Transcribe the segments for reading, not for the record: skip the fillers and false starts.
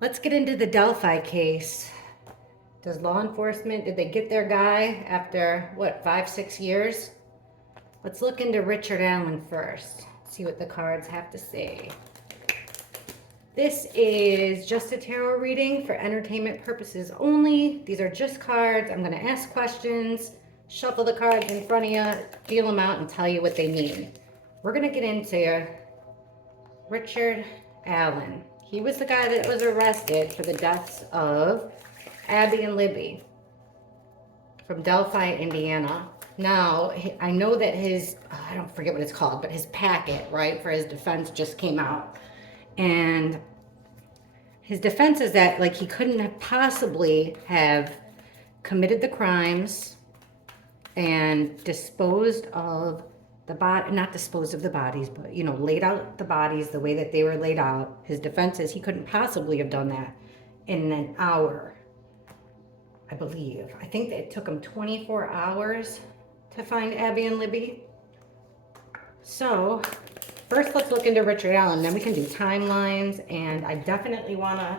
Let's get into the Delphi case. Does law enforcement, did they get their guy after, what, 5, 6 years? Let's look into Richard Allen first. See what the cards have to say. This is just a tarot reading for entertainment purposes only. These are just cards. I'm going to ask questions, shuffle the cards in front of you, feel them out, and tell you what they mean. We're going to get into Richard Allen. He was the guy that was arrested for the deaths of Abby and Libby from Delphi, Indiana. Now, I know that his, I don't forget what it's called, but his packet, right, for his defense just came out. And his defense is that, like, he couldn't have possibly have committed the crimes and disposed of the body, not disposed of the bodies, but, you know, laid out the bodies the way that they were laid out. His defense is he couldn't possibly have done that in an hour, I believe. I think that it took him 24 hours to find Abby and Libby. So first, let's look into Richard Allen. Then we can do timelines, and I definitely want to,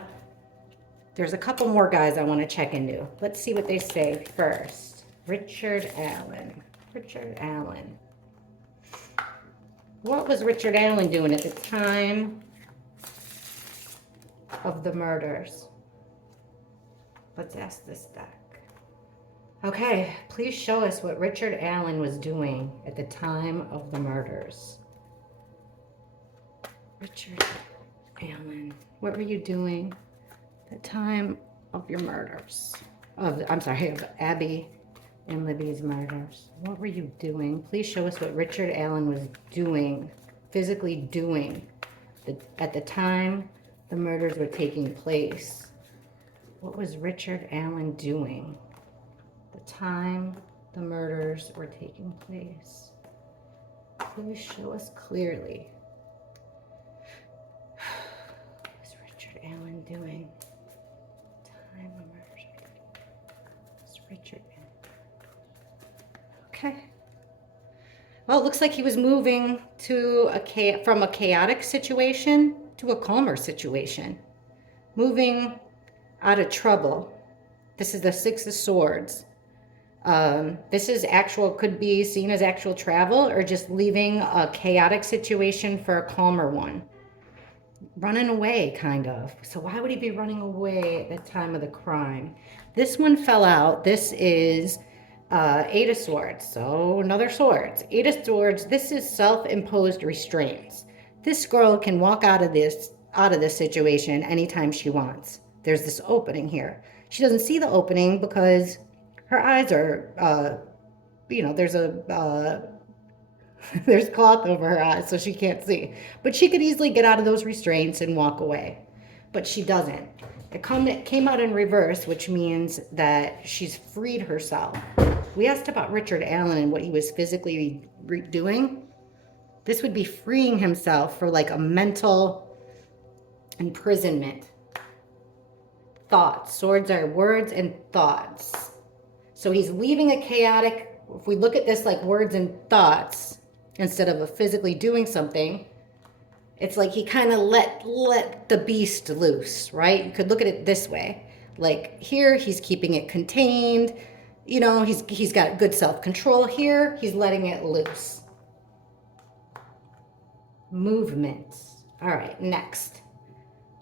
there's a couple more guys I want to check into. Let's see what they say first. Richard Allen. Richard Allen. What was Richard Allen doing at the time of the murders? Let's ask this deck. Okay, please show us what Richard Allen was doing at the time of the murders. Richard Allen, what were you doing at the time of your murders? Of Abby and Libby's murders. What were you doing? Please show us what Richard Allen was doing, physically doing, at the time the murders were taking place. What was Richard Allen doing the time the murders were taking place? Please show us clearly. What was Richard Allen doing? Time the murders were taking place. What was Richard Allen? Okay. Well, it looks like he was moving to from a chaotic situation to a calmer situation. Moving out of trouble. This is the Six of Swords. This is actual, could be seen as actual travel or just leaving a chaotic situation for a calmer one. Running away, kind of. So why would he be running away at the time of the crime? This one fell out. This is Eight of Swords. So another swords. Eight of Swords. This is self-imposed restraints. This girl can walk out of this situation anytime she wants. There's this opening here. She doesn't see the opening because her eyes are, there's there's cloth over her eyes, so she can't see. But she could easily get out of those restraints and walk away. But she doesn't. It came out in reverse, which means that she's freed herself. We asked about Richard Allen and what he was physically doing. This would be freeing himself for like a mental imprisonment. Thoughts. Swords are words and thoughts. So he's leaving a chaotic, if we look at this like words and thoughts, instead of physically doing something, it's like he kind of let the beast loose, right? You could look at it this way. Like here, he's keeping it contained. You know, he's got good self-control. Here, he's letting it loose. Movements. All right, next.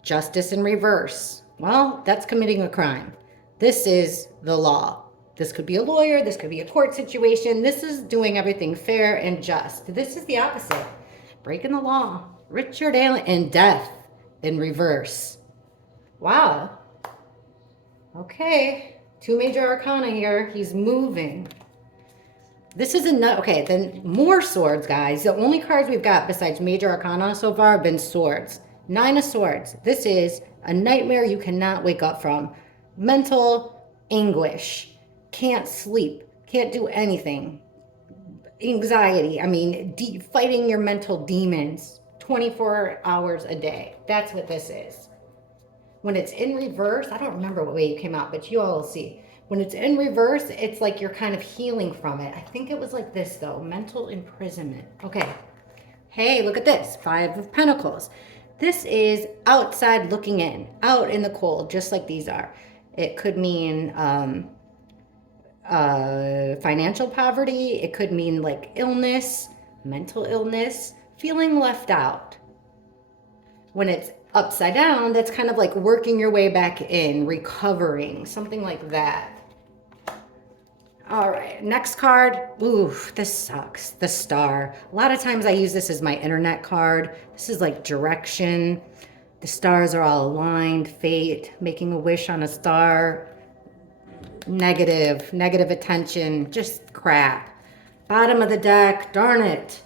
Justice in reverse. Well, that's committing a crime. This is the law. This could be a lawyer. This could be a court situation. This is doing everything fair and just. This is the opposite. Breaking the law. Richard Allen and death in reverse. Wow. Okay. Two major arcana here. He's moving. This is okay, then more swords, guys. The only cards we've got besides major arcana so far have been swords. Nine of Swords. This is a nightmare you cannot wake up from. Mental anguish. Can't sleep. Can't do anything. Anxiety. I mean, fighting your mental demons 24 hours a day. That's what this is. When it's in reverse, I don't remember what way you came out, but you all will see. When it's in reverse, it's like you're kind of healing from it. I think it was like this, though. Mental imprisonment. Okay. Hey, look at this. 5 of Pentacles. This is outside looking in, out in the cold, just like these are. It could mean financial poverty. It could mean like illness, mental illness, feeling left out. When it's upside down, that's kind of like working your way back in, recovering, something like that. All right, next card. Ooh, this sucks. The star. A lot of times I use this as my internet card. This is like direction. The stars are all aligned, fate, making a wish on a star. Negative attention, just crap. Bottom of the deck, darn it.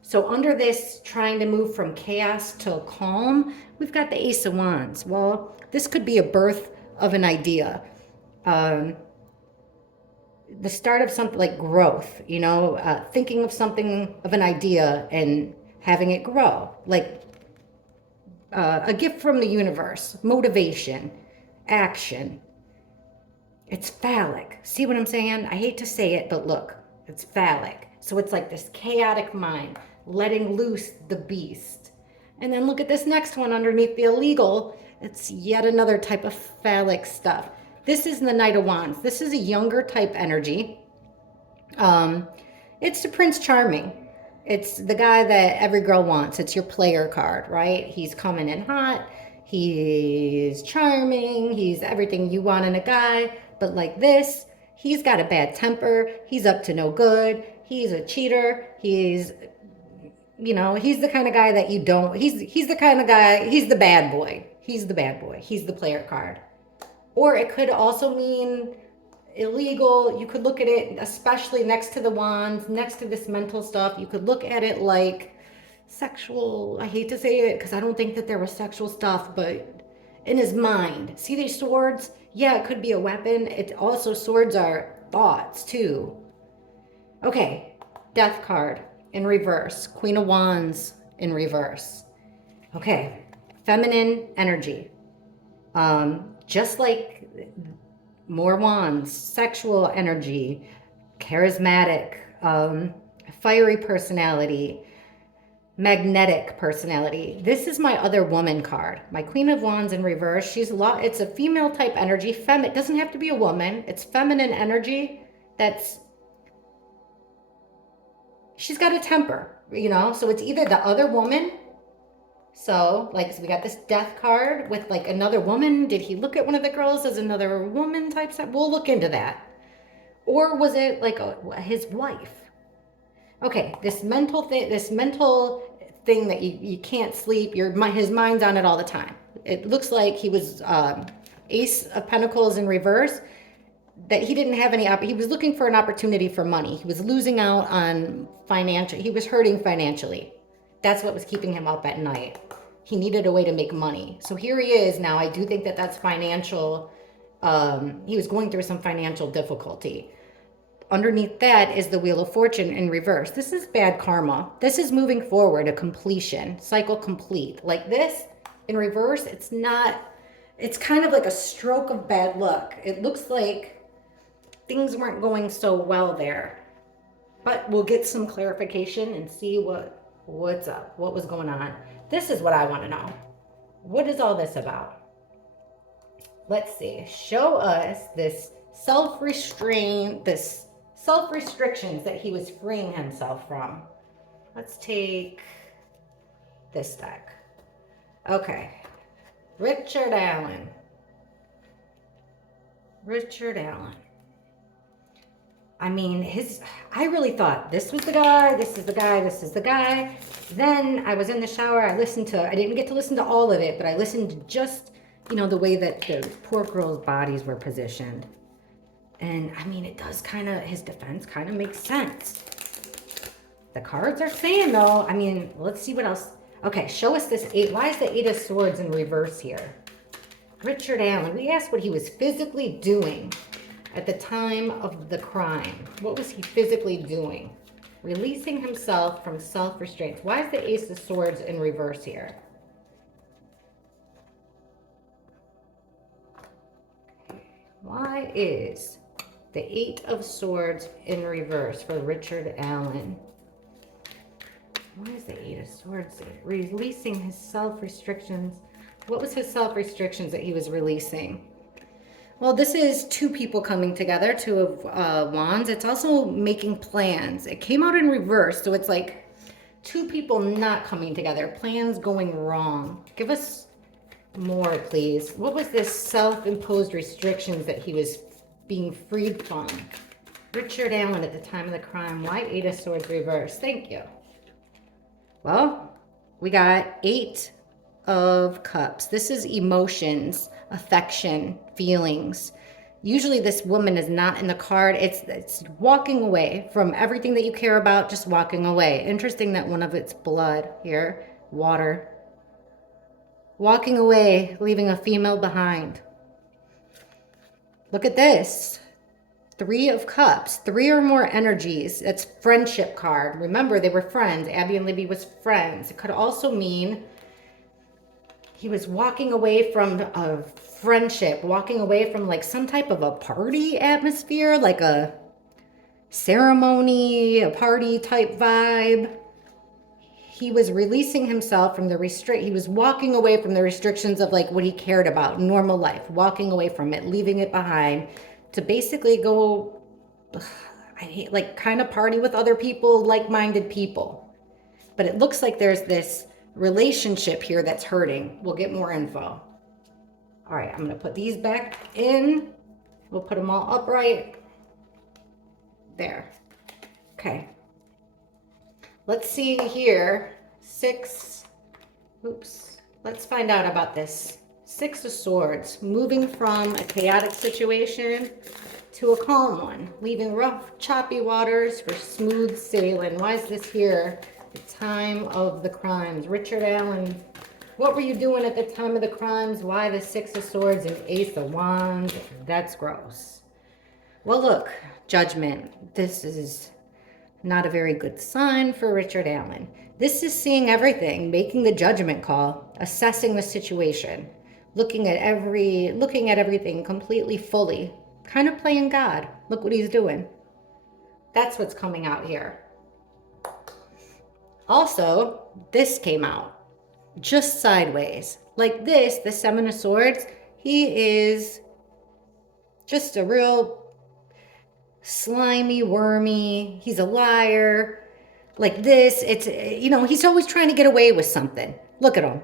So under this, trying to move from chaos to calm, we've got the Ace of Wands. Well, this could be a birth of an idea. The start of something like growth, you know, thinking of something, of an idea and having it grow. Like a gift from the universe, motivation, action. It's phallic. See what I'm saying? I hate to say it, but look, it's phallic. So it's like this chaotic mind, letting loose the beast. And then look at this next one underneath the illegal. It's yet another type of phallic stuff. This is the Knight of Wands. This is a younger type energy. It's the Prince Charming. It's the guy that every girl wants. It's your player card, right? He's coming in hot. He's charming. He's everything you want in a guy. But like this, he's got a bad temper. He's up to no good. He's a cheater. He's, you know, he's the kind of guy that you don't, he's the kind of guy, he's the bad boy. He's the bad boy. He's the player card. Or it could also mean illegal. You could look at it, especially next to the wands, next to this mental stuff. You could look at it like sexual. I hate to say it because I don't think that there was sexual stuff, but in his mind. See these swords? Yeah, it could be a weapon. It also, swords are thoughts too. Okay, Death card in reverse. Queen of Wands in reverse. Okay, feminine energy. Just like more wands, sexual energy, charismatic, fiery personality, magnetic personality. This is my other woman card. My Queen of Wands in reverse. It's a female type energy. It doesn't have to be a woman. It's feminine energy. She's got a temper, you know? So it's either the other woman. So we got this Death card with like another woman. Did he look at one of the girls as another woman type stuff? We'll look into that. Or was it like his wife? Okay, this mental thing that you can't sleep. His mind's on it all the time. It looks like he was Ace of Pentacles in reverse. That he didn't have he was looking for an opportunity for money. He was losing out on he was hurting financially. That's what was keeping him up at night. He needed a way to make money. So here he is now. I do think that that's financial. He was going through some financial difficulty. Underneath that is the Wheel of Fortune in reverse. This is bad karma. This is moving forward, a completion, cycle complete. Like this in reverse, it's kind of like a stroke of bad luck. It looks like things weren't going so well there. But we'll get some clarification and see what's up, what was going on. This is what I want to know. What is all this about? Let's see. Show us this self-restraint, this self-restrictions that he was freeing himself from. Let's take this deck. Okay. Richard Allen. I mean, I really thought this was the guy, this is the guy, this is the guy. Then I was in the shower, I didn't get to listen to all of it, but I listened to just, the way that the poor girls' bodies were positioned. And I mean, his defense kind of makes sense. The cards are saying though, let's see what else. Okay, show us this why is the Eight of Swords in reverse here? Richard Allen, we asked what he was physically doing at the time of the crime. What was he physically doing? Releasing himself from self-restraints. Why is the Ace of Swords in reverse here? Why is the Eight of Swords in reverse for Richard Allen? Why is the Eight of Swords there? Releasing his self-restrictions. What was his self-restrictions that he was releasing? Well, this is two people coming together, two of wands. It's also making plans. It came out in reverse, so it's like two people not coming together, plans going wrong. Give us more, please. What was this self-imposed restrictions that he was being freed from? Richard Allen at the time of the crime. Why Eight of Swords reverse? Thank you. Well, we got Eight of Cups. This is emotions, affection, feelings. Usually this woman is not in the card. It's walking away from everything that you care about, just walking away. Interesting that one of it's blood here, water. Walking away, leaving a female behind. Look at this. Three of Cups, three or more energies. That's friendship card. Remember, they were friends. Abby and Libby was friends. It could also mean he was walking away from a friendship, walking away from like some type of a party atmosphere, like a ceremony, a party type vibe. He was releasing himself from the he was walking away from the restrictions of like what he cared about, normal life, walking away from it, leaving it behind to basically go, I hate, like kind of party with other people, like-minded people. But it looks like there's this relationship here that's hurting. We'll get more info. All right, I'm going to put these back in. We'll put them all upright. There. Okay. Let's see here. Let's find out about this. Six of Swords, moving from a chaotic situation to a calm one, leaving rough, choppy waters for smooth sailing. Why is this here? The time of the crimes. Richard Allen, what were you doing at the time of the crimes? Why the Six of Swords and Ace of Wands? That's gross. Well, look, Judgment. This is not a very good sign for Richard Allen. This is seeing everything, making the judgment call, assessing the situation, looking at everything completely fully, kind of playing God. Look what he's doing. That's what's coming out here. Also, this came out just sideways. Like this, the Seven of Swords, he is just a real slimy, wormy, he's a liar. Like this, it's, you know, he's always trying to get away with something. Look at him.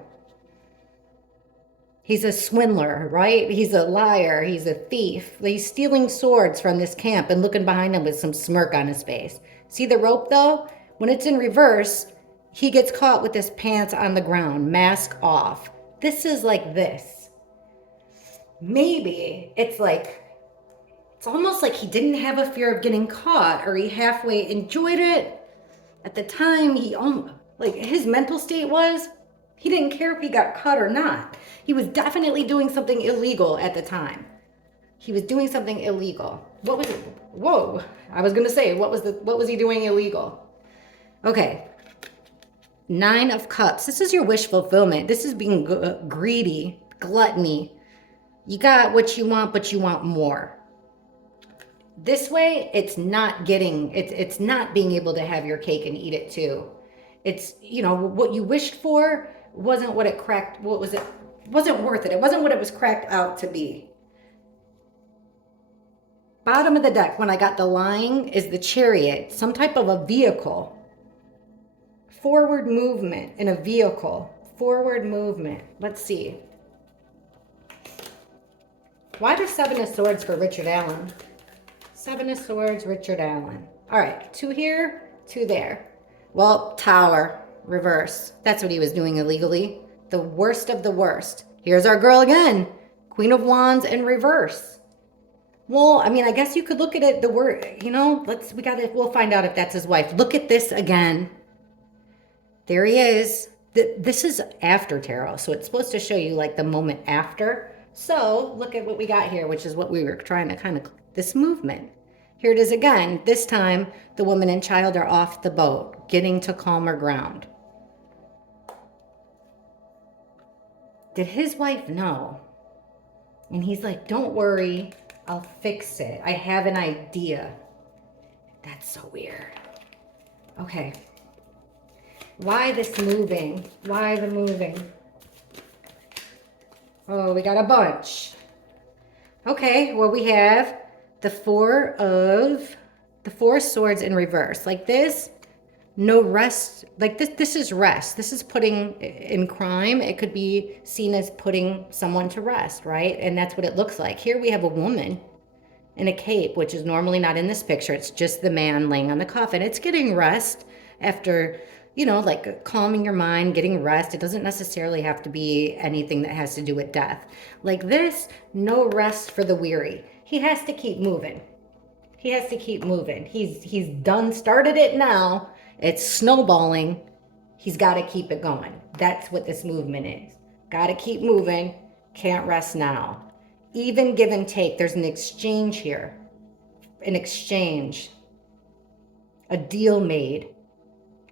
He's a swindler, right? He's a liar. He's a thief. He's stealing swords from this camp and looking behind him with some smirk on his face. See the rope though? When it's in reverse, he gets caught with his pants on the ground, mask off. This is like this. Maybe it's like, it's almost like he didn't have a fear of getting caught, or he halfway enjoyed it. At the time, like his mental state was, he didn't care if he got caught or not. He was definitely doing something illegal at the time. He was doing something illegal. What was it? Whoa. I was going to say, what was he doing illegal? Okay. Nine of Cups. This is your wish fulfillment. This is being greedy, gluttony. You got what you want, but you want more. This way, it's not getting, it's not being able to have your cake and eat it too. It's, you know, what you wished for wasn't what it cracked, what was it? Wasn't worth it. It wasn't what it was cracked out to be. Bottom of the deck, when I got the lying, is the Chariot, some type of a vehicle. Forward movement in a vehicle. Forward movement. Let's see. Why the Seven of Swords for Richard Allen? Seven of Swords, Richard Allen. All right, two here, two there. Well, Tower, reverse. That's what he was doing illegally. The worst of the worst. Here's our girl again. Queen of Wands in reverse. Well, I mean, I guess you could look at it, the word, you know, we'll find out if that's his wife. Look at this again. There he is. This is after tarot, so it's supposed to show you like the moment after. So look at what we got here, which is what we were trying to kind of, this movement. Here it is again. This time, the woman and child are off the boat, getting to calmer ground. Did his wife know? And he's like, don't worry, I'll fix it. I have an idea. That's so weird. Okay. Why this moving? Why the moving? Oh, we got a bunch. Okay, well, we have the Four of Swords in reverse. Like this, no rest. Like this is rest. This is putting in crime. It could be seen as putting someone to rest, right? And that's what it looks like. Here we have a woman in a cape, which is normally not in this picture. It's just the man laying on the coffin. It's getting rest after, like calming your mind, getting rest. It doesn't necessarily have to be anything that has to do with death. Like this, no rest for the weary. He has to keep moving. He has to keep moving. He's done, started it now. It's snowballing. He's got to keep it going. That's what this movement is. Got to keep moving. Can't rest now. Even give and take. There's an exchange here. An exchange. A deal made.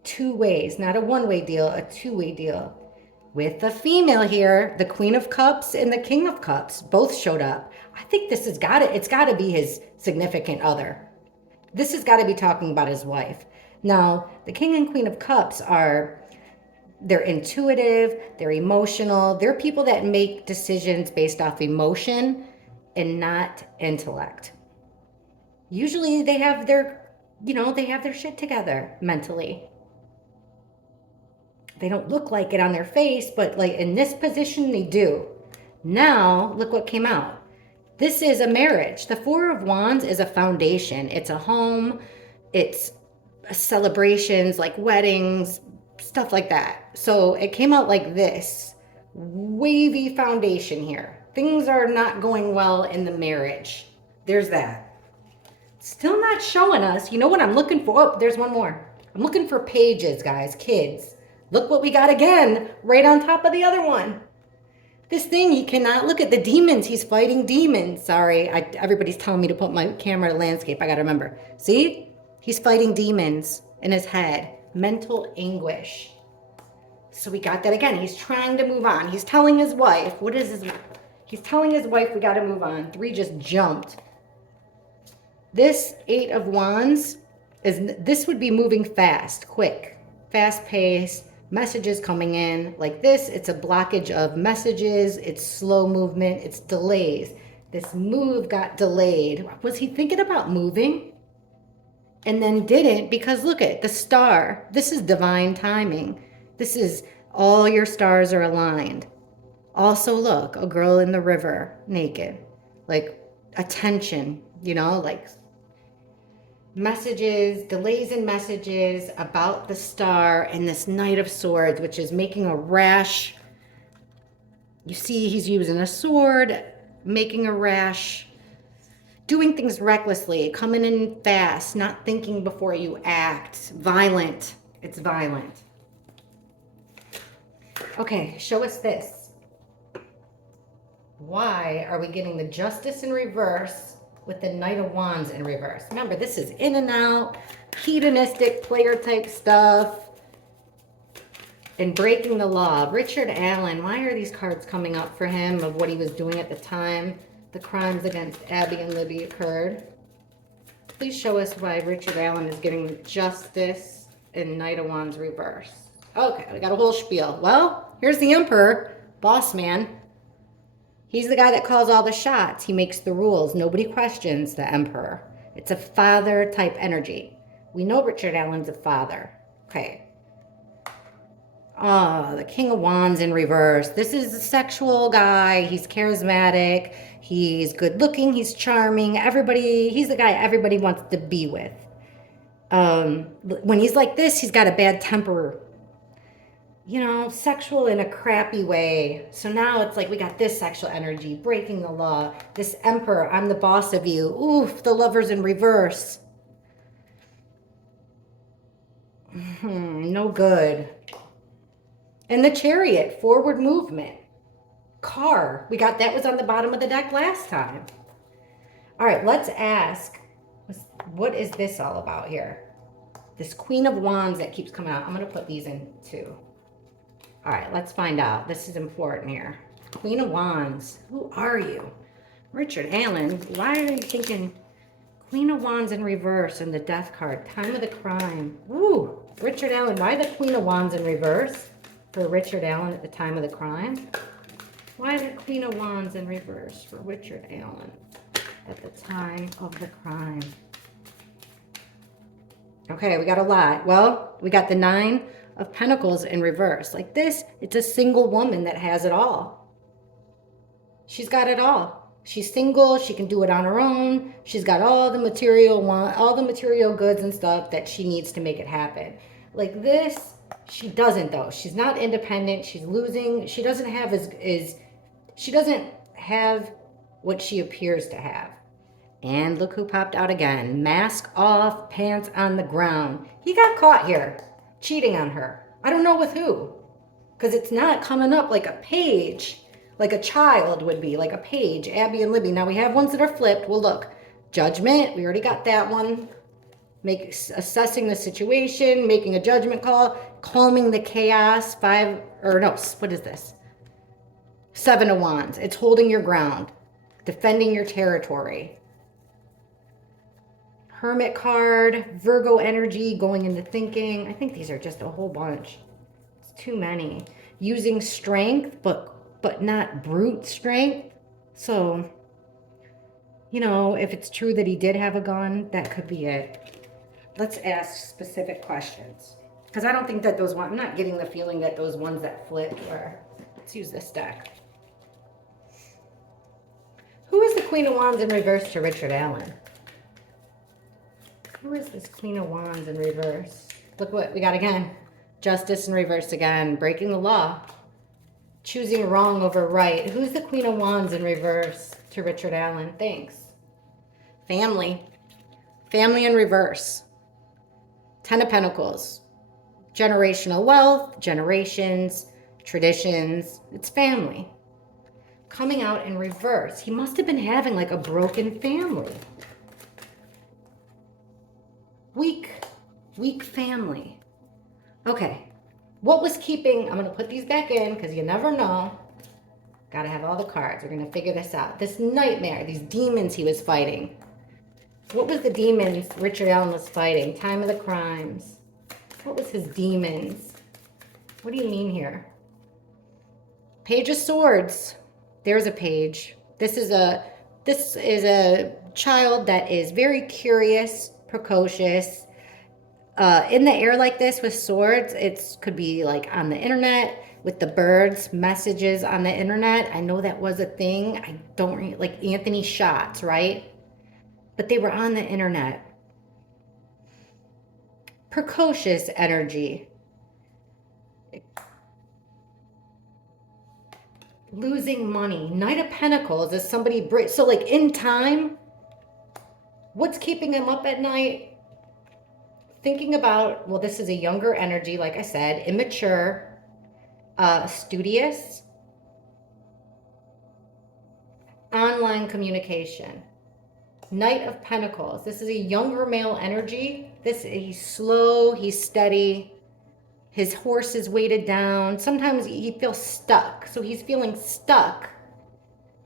Two ways. Not a one-way deal, a two-way deal. With the female here, the Queen of Cups and the King of Cups both showed up. I think this has got it's got to be his significant other. This has got to be talking about his wife. Now, the King and Queen of Cups they're intuitive, they're emotional, they're people that make decisions based off emotion and not intellect. Usually they have their shit together mentally. They don't look like it on their face, but like in this position, they do. Now, look what came out. This is a marriage. The Four of Wands is a foundation. It's a home. It's celebrations like weddings, stuff like that. So it came out like this. Wavy foundation here. Things are not going well in the marriage. There's that. Still not showing us. You know what I'm looking for? Oh, there's one more. I'm looking for pages, guys, kids. Look what we got again, right on top of the other one. This thing, you cannot look at the demons. He's fighting demons. Sorry, everybody's telling me to put my camera to landscape. I got to remember. See? He's fighting demons in his head. Mental anguish. So we got that again. He's trying to move on. He's telling his wife. He's telling his wife we got to move on. 3 just jumped. This 8 of Wands, this would be moving fast, quick, fast paced. Messages coming in like this. It's a blockage of messages. It's slow movement. It's delays. This move got delayed. Was he thinking about moving? And then didn't, because look at the star. This is divine timing. This is all your stars are aligned. Also, look, a girl in the river, naked. Like attention, like messages, delays in messages about the star and this Knight of Swords, which is making a rash. You see he's using a sword, making a rash, doing things recklessly, coming in fast, not thinking before you act. Violent. It's violent. Okay, show us this. Why are we getting the Justice in reverse with the Knight of Wands in reverse? Remember, this is in and out, hedonistic, player type stuff, and breaking the law. Richard Allen, why are these cards coming up for him of what he was doing at the time the crimes against Abby and Libby occurred? Please show us why Richard Allen is getting the Justice and Knight of Wands reverse. Okay, we got a whole spiel. Well, here's the Emperor, boss man. He's the guy that calls all the shots. He makes the rules. Nobody questions the Emperor. It's a father type energy. We know Richard Allen's a father. Okay. Oh, the King of Wands in reverse. This is a sexual guy. He's charismatic. He's good looking. He's charming. He's the guy everybody wants to be with. When he's like this, he's got a bad temper. Sexual in a crappy way. So now it's like we got this sexual energy, breaking the law. This Emperor, I'm the boss of you. Oof, the Lovers in reverse. No good. And the Chariot, forward movement. Car, that was on the bottom of the deck last time. All right, let's ask, what is this all about here? This Queen of Wands that keeps coming out. I'm going to put these in too. All right, let's find out. This is important here. Queen of Wands. Who are you? Richard Allen. Why are you thinking Queen of Wands in reverse and the Death card? Time of the crime. Woo. Richard Allen, why the Queen of Wands in reverse for Richard Allen at the time of the crime? Why the Queen of Wands in reverse for Richard Allen at the time of the crime? Okay, we got a lot. Well, we got the 9 of Pentacles in reverse. Like this, it's a single woman that has it all. She's got it all. She's single. She can do it on her own. She's got all the material goods and stuff that she needs to make it happen. Like this, she doesn't though. She's not independent. She's losing. She doesn't have she doesn't have what she appears to have. And look who popped out again. Mask off, pants on the ground. He got caught here, cheating on her. I don't know with who, because it's not coming up like a page. Like a child would be, like a page, Abby and Libby. Now we have ones that are flipped. Well, look, judgment, we already got that one. Assessing the situation, making a judgment call, calming the chaos, what is this? 7 of Wands, it's holding your ground, defending your territory. Hermit card, Virgo energy, going into thinking. I think these are just a whole bunch. It's too many. Using strength, but not brute strength. So, you know, if it's true that he did have a gun, that could be it. Let's ask specific questions. Because I don't think that those ones, I'm not getting the feeling that those ones that flipped were. Let's use this deck. Who is the Queen of Wands in reverse to Richard Allen? Who is this Queen of Wands in reverse? Look what we got again. Justice in reverse again. Breaking the law. Choosing wrong over right. Who's the Queen of Wands in reverse to Richard Allen? Thanks. Family. Family in reverse. 10 of Pentacles. Generational wealth, generations, traditions. It's family. Coming out in reverse. He must have been having like a broken family. Weak family. Okay. What was keeping, I'm going to put these back in because you never know. Got to have all the cards. We're going to figure this out. This nightmare, these demons he was fighting. What was the demons Richard Allen was fighting? Time of the crimes. What was his demons? What do you mean here? Page of Swords. There's a page. This is a child that is very curious, precocious. In the air like this with swords, it could be like on the internet with the birds, messages on the internet. I know that was a thing. I don't like Anthony shots, right? But they were on the internet. Precocious energy. Losing money. Knight of Pentacles is somebody, so like in time, what's keeping him up at night? Thinking about, well, this is a younger energy, like I said, immature, studious, online communication. Knight of Pentacles. This is a younger male energy. He's slow, he's steady. His horse is weighted down. Sometimes he feels stuck. So he's feeling stuck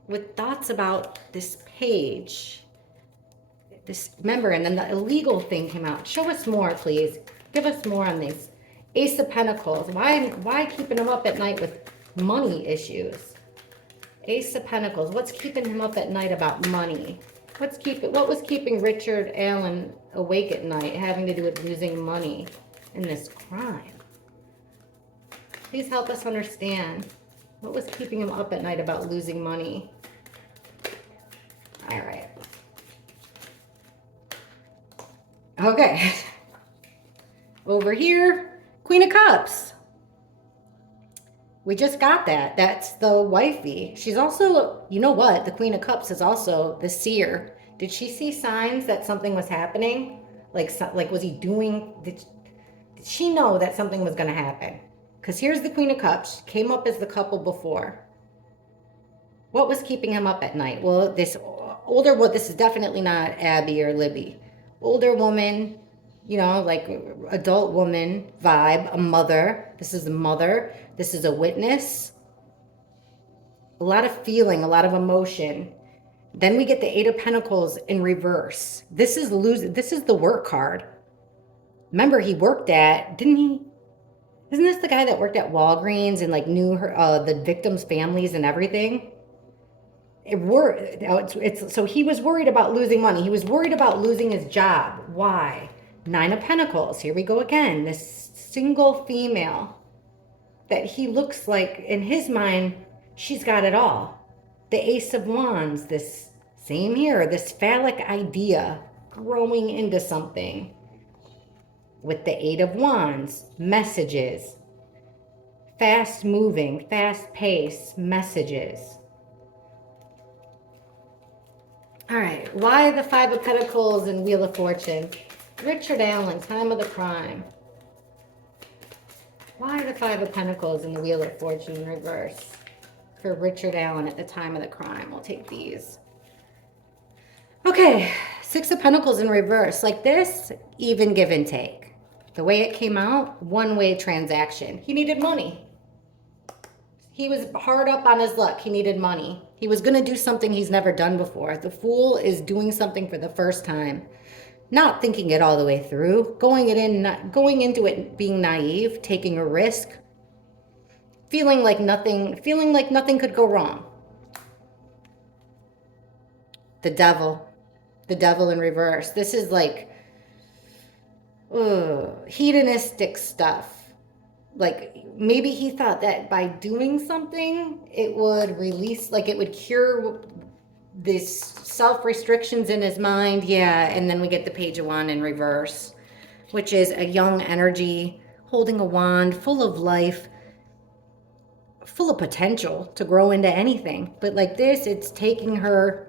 with thoughts about this page. Remember, and then the illegal thing came out. Show us more, please. Give us more on these. Ace of Pentacles. Why keeping him up at night with money issues? Ace of Pentacles. What's keeping him up at night about money? What was keeping Richard Allen awake at night, having to do with losing money in this crime? Please help us understand. What was keeping him up at night about losing money? All right. Okay. Over here, Queen of Cups. We just got that. That's the wifey. She's also, you know what? The Queen of Cups is also the seer. Did she see signs that something was happening? Like was he doing, did she know that something was going to happen? Because here's the Queen of Cups. She came up as the couple before. What was keeping him up at night? Well, this is definitely not Abby or Libby. Older woman, you know, like adult woman vibe, a mother. This is a mother. This is a witness. A lot of feeling, a lot of emotion. Then we get the Eight of Pentacles in reverse. This is the work card. Remember, he worked at, didn't he? Isn't this the guy that worked at Walgreens and like knew her, the victims' families and everything? So he was worried about losing money. He was worried about losing his job. Why? Nine of Pentacles. Here we go again. This single female that he looks like, in his mind, she's got it all. The Ace of Wands, this same here, this phallic idea growing into something. With the Eight of Wands, messages, fast moving, fast paced messages. All right, why the Five of Pentacles and Wheel of Fortune? Richard Allen, time of the crime. Why the Five of Pentacles and the Wheel of Fortune in reverse for Richard Allen at the time of the crime? We'll take these. Okay, Six of Pentacles in reverse. Like this, even give and take. The way it came out, one-way transaction. He needed money. He was hard up on his luck. He needed money. He was going to do something he's never done before. The Fool is doing something for the first time. Not thinking it all the way through. Going into it being naive, taking a risk. Feeling like nothing could go wrong. The Devil. The Devil in reverse. This is like hedonistic stuff. Like maybe he thought that by doing something, it would release, like it would cure this self-restrictions in his mind. Yeah, and then we get the Page of Wand in reverse, which is a young energy, holding a wand, full of life, full of potential to grow into anything. But like this, it's taking her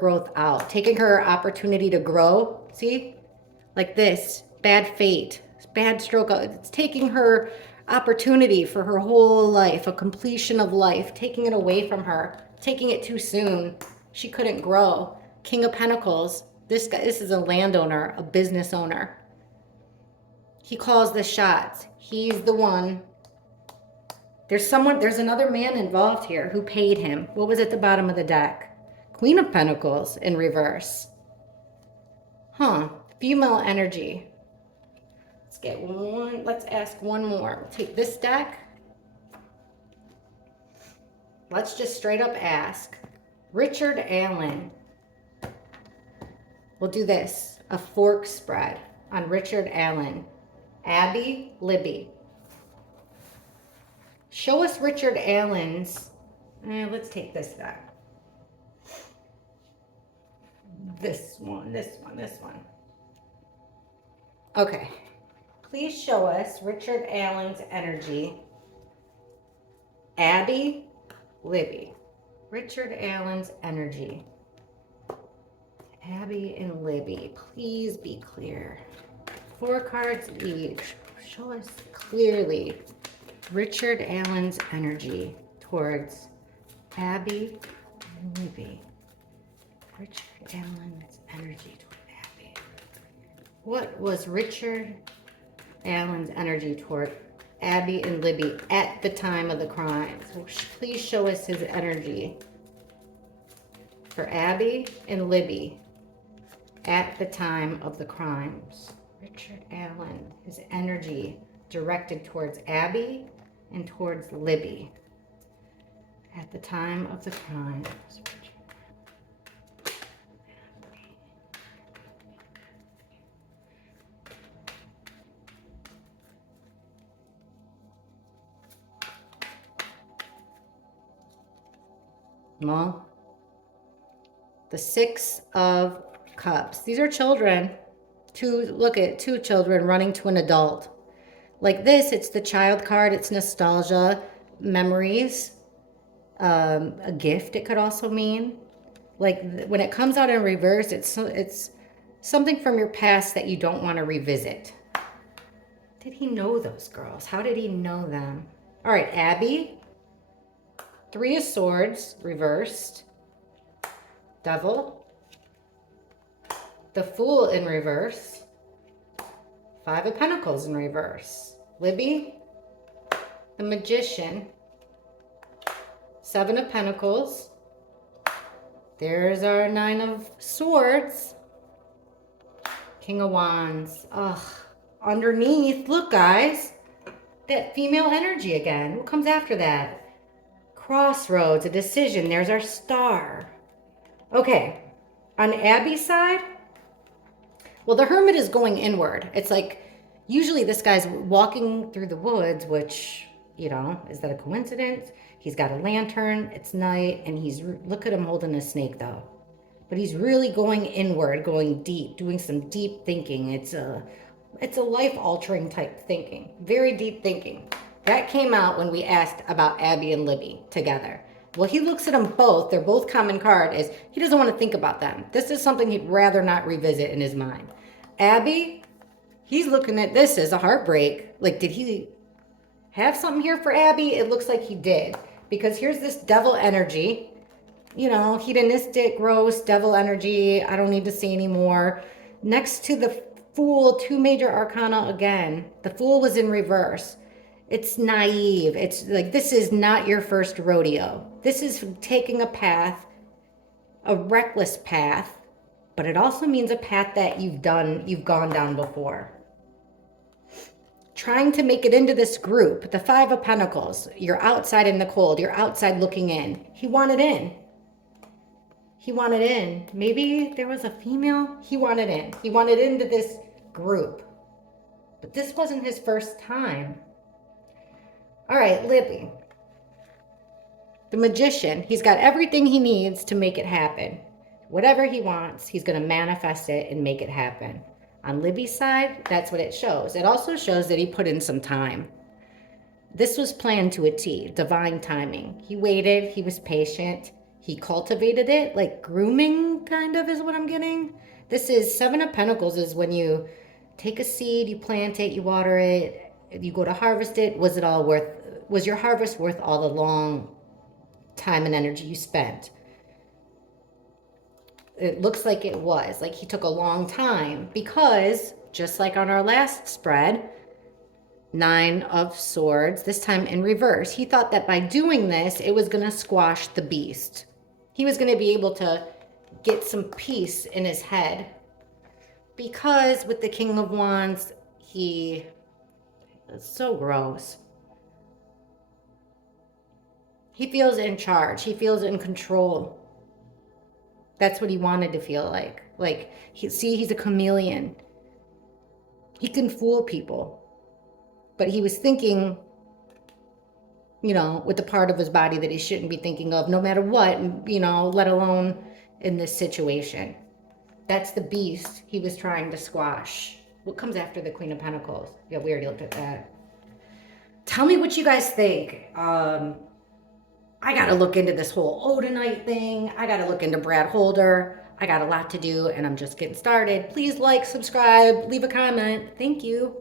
growth out, taking her opportunity to grow. See? Like this, bad fate, bad stroke. It's taking her opportunity for her whole life, a completion of life, taking it away from her, taking it too soon. She couldn't grow. King of Pentacles. This is a landowner, a business owner. He calls the shots. He's the one. There's another man involved here who paid him. What was at the bottom of the deck? Queen of Pentacles in reverse. Huh. Female energy. Let's ask one more. We'll take this deck. Let's just straight up ask. Richard Allen. We'll do this. A fork spread on Richard Allen. Abby, Libby. Show us Richard Allen's. Let's take this deck. This one. Okay, please show us Richard Allen's energy. Abby, Libby. Richard Allen's energy. Abby and Libby, please be clear. 4 cards each. Show us clearly Richard Allen's energy towards Abby and Libby. Richard Allen's energy towards Abby. What was Richard Allen's energy toward Abby and Libby at the time of the crime? So please show us his energy for Abby and Libby at the time of the crimes. Richard Allen, his energy directed towards Abby and towards Libby at the time of the crimes. Well, the 6 of Cups. These are children. Look at 2 children running to an adult. Like this, it's the child card. It's nostalgia, memories, a gift it could also mean. Like when it comes out in reverse, it's something from your past that you don't want to revisit. Did he know those girls? How did he know them? All right, Abby. 3 of Swords, reversed. Devil. The Fool in reverse. 5 of Pentacles in reverse. Libby. The Magician. 7 of Pentacles. There's our 9 of Swords. King of Wands. Ugh. Underneath, look, guys. That female energy again. What comes after that? Crossroads, a decision. There's our star. Okay. On Abby's side, well, the Hermit is going inward. It's like, usually this guy's walking through the woods, which, you know, is that a coincidence? He's got a lantern, it's night, and look at him holding a snake though. But he's really going inward, going deep, doing some deep thinking. It's a life-altering type thinking, very deep thinking. That came out when we asked about Abby and Libby together. Well, he looks at them both. They're both common card. Is he doesn't want to think about them. This is something he'd rather not revisit in his mind. Abby, he's looking at this as a heartbreak. Like, did he have something here for Abby? It looks like he did. Because here's this devil energy. You know, hedonistic, gross, devil energy. I don't need to see anymore. Next to the Fool, 2 major arcana again. The Fool was in reverse. It's naive. It's like, this is not your first rodeo. This is taking a path, a reckless path, but it also means a path that you've gone down before. Trying to make it into this group, the 5 of Pentacles. You're outside in the cold. You're outside looking in. He wanted in. He wanted in. Maybe there was a female. He wanted in. He wanted into this group. But this wasn't his first time. All right, Libby. The Magician. He's got everything he needs to make it happen. Whatever he wants, he's going to manifest it and make it happen. On Libby's side, that's what it shows. It also shows that he put in some time. This was planned to a T. Divine timing. He waited. He was patient. He cultivated it, like grooming kind of is what I'm getting. This is 7 of Pentacles is when you take a seed, you plant it, you water it, you go to harvest it. Was your harvest worth all the long time and energy you spent? It looks like it was. Like he took a long time because just like on our last spread, 9 of Swords, this time in reverse. He thought that by doing this, it was going to squash the beast. He was going to be able to get some peace in his head. Because with the King of Wands, it's so gross. He feels in charge. He feels in control. That's what he wanted to feel like. Like, he's a chameleon. He can fool people. But he was thinking, you know, with the part of his body that he shouldn't be thinking of, no matter what, you know, let alone in this situation. That's the beast he was trying to squash. What comes after the Queen of Pentacles? Yeah, we already looked at that. Tell me what you guys think. I got to look into this whole Odinite thing. I got to look into Brad Holder. I got a lot to do, and I'm just getting started. Please like, subscribe, leave a comment. Thank you.